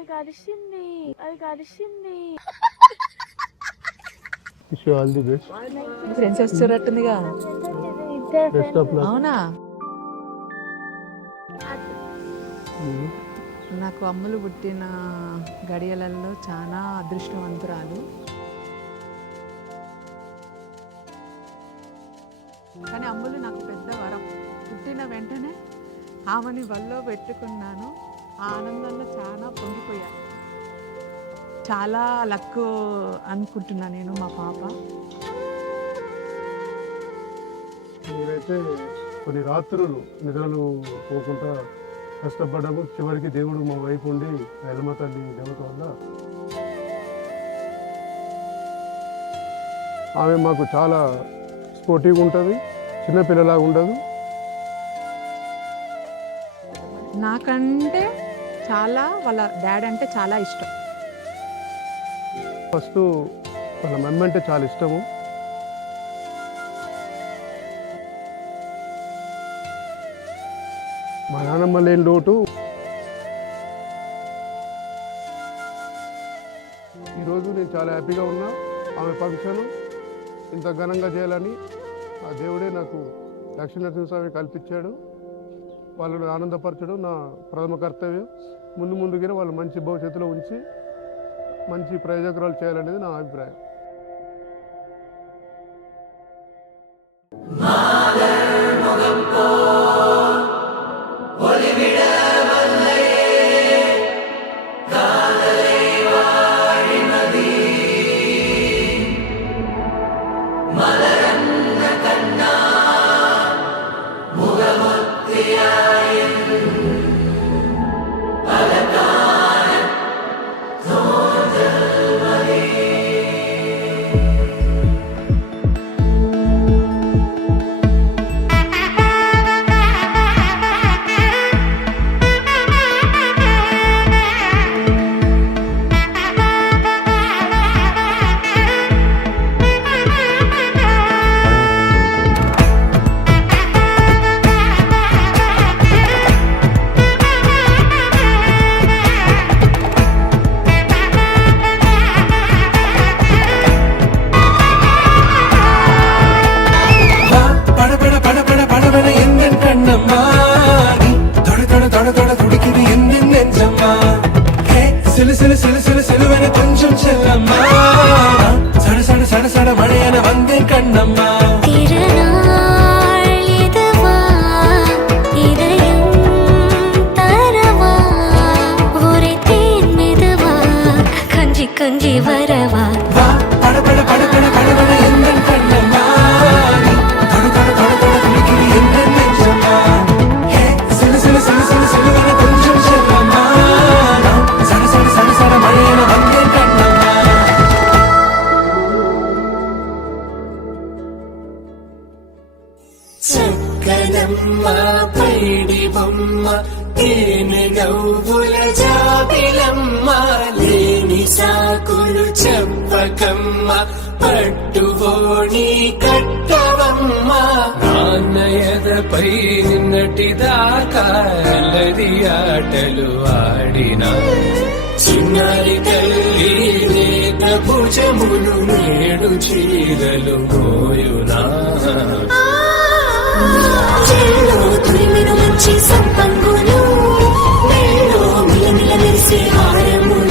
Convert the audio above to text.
అది కలిసింది. All the best. Friends వచ్చారట్టుందిగా. Best of luck. అవునా? నాకు అమ్ములు పుట్టిన గడియలలో చాలా అదృష్టవంతురాలు. కానీ అమ్ములు నాకు పెద్ద వరం. పుట్టిన వెంటనే ఆమెని వల్లో పెట్టుకున్నాను. ఆ ఆనందంలో చాలా పొంగిపోయాను. చాలా లక్ అనుకుంటున్నా నేను. మా పాప నేనైతే కొన్ని రాత్రులు నిద్రలు పోకుండా కష్టపడ్డాము. చివరికి దేవుడు మా వైపు ఉండి ఎల్లమ్మ తల్లి దేవత వల్ల ఆమె మాకు చాలా స్పోర్టివ్గా ఉంటుంది. చిన్నపిల్లలాగా ఉండదు. నాకంటే చాలా వాళ్ళ డాడీ అంటే చాలా ఇష్టం. ఫస్ట్ వాళ్ళ మమ్మీ అంటే చాలా ఇష్టము. మా నాన్నమ్మ లేని లోటు. ఈరోజు నేను చాలా హ్యాపీగా ఉన్నా. ఆమె ఫంక్షన్ ఇంత ఘనంగా చేయాలని ఆ దేవుడే నాకు లక్ష్మీనరసింహస్వామి కల్పించాడు. వాళ్ళను ఆనందపరచడం నా ప్రథమ కర్తవ్యం. ముందుగానే వాళ్ళు మంచి భవిష్యత్తులో ఉంచి మంచి ప్రయోజకురాలు చేయాలనేది నా అభిప్రాయం. కొంచెం చెల్లమ్మా సడ సడ సడ సడ మழைయన వందే కన్నమ్మా கொஞ்சி வரவா பட பட பட பட படவன எந்த கண்ணம்மா தொட தொட தொட தொட துடிக்கிற எந்த நெஞ்சம்மா ஹே சில சில சில சில சிலுவன கொஞ்சம் செல்லம்மா சட சட சட சட மழையன வந்தே கண்ணம்மா చక్కనమ్మ పైడి బొమ్మ తేనె నవ్వుల జాబిలమ్మ లేని సాకులు చెప్పకమ్మ పట్టువోణి కట్టవమ్మ నాన్నయదపై నిన్నటిదాకా అల్లరి ఆటలు ఆడినా చిన్నారి తల్లి లేత భుజములు నేడు చీరలు మోయునా తురిమిన మంచి సంపంగులు మెల్లో మిలమిల మెరిసే హారములు